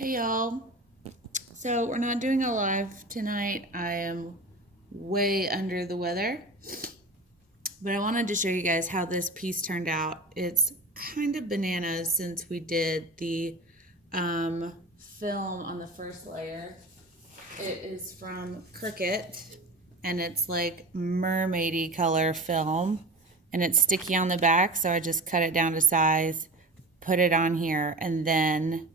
Hey y'all. So we're not doing a live tonight. I am way under the weather. But I wanted to show you guys how this piece turned out. It's kind of bananas since we did the film on the first layer. It is from Cricut and it's like mermaidy color film and it's sticky on the back, so I just cut it down to size, put it on here, and then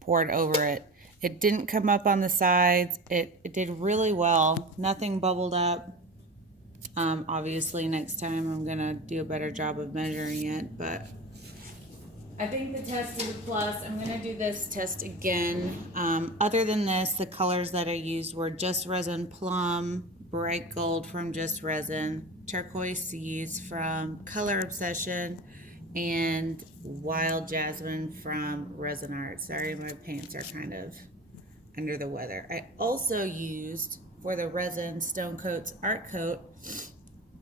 poured over it. It didn't come up on the sides. It did really well. Nothing bubbled up. Obviously next time I'm gonna do a better job of measuring it, but I think the test is a plus. I'm gonna do this test again. Other than this, the colors that I used were Just Resin Plum, Bright Gold from Just Resin, Turquoise Seas from Color Obsession, and Wild Jasmine from Resin Art. Sorry, my pants are kind of under the weather. I also used, for the resin, Stone Coat's Art Coat.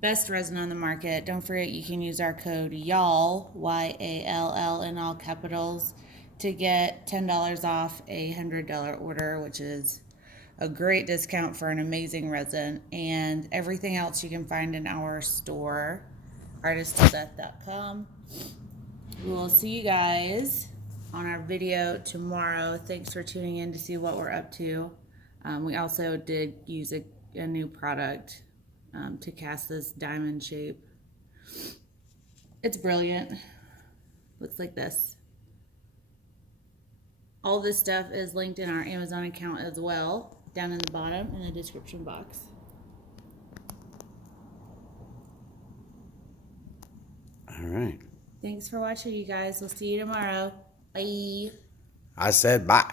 Best resin on the market. Don't forget you can use our code YALL, Y-A-L-L, in all capitals, to get $10 off a $100 order, which is a great discount for an amazing resin. And everything else you can find in our store, artistofdeath.com. We will see you guys on our video tomorrow. Thanks for tuning in to see what we're up to. We also did use a new product to cast this diamond shape. It's brilliant. Looks like this. All this stuff is linked in our Amazon account as well, down in the bottom in the description box. All right. Thanks for watching, you guys. We'll see you tomorrow. Bye. I said bye.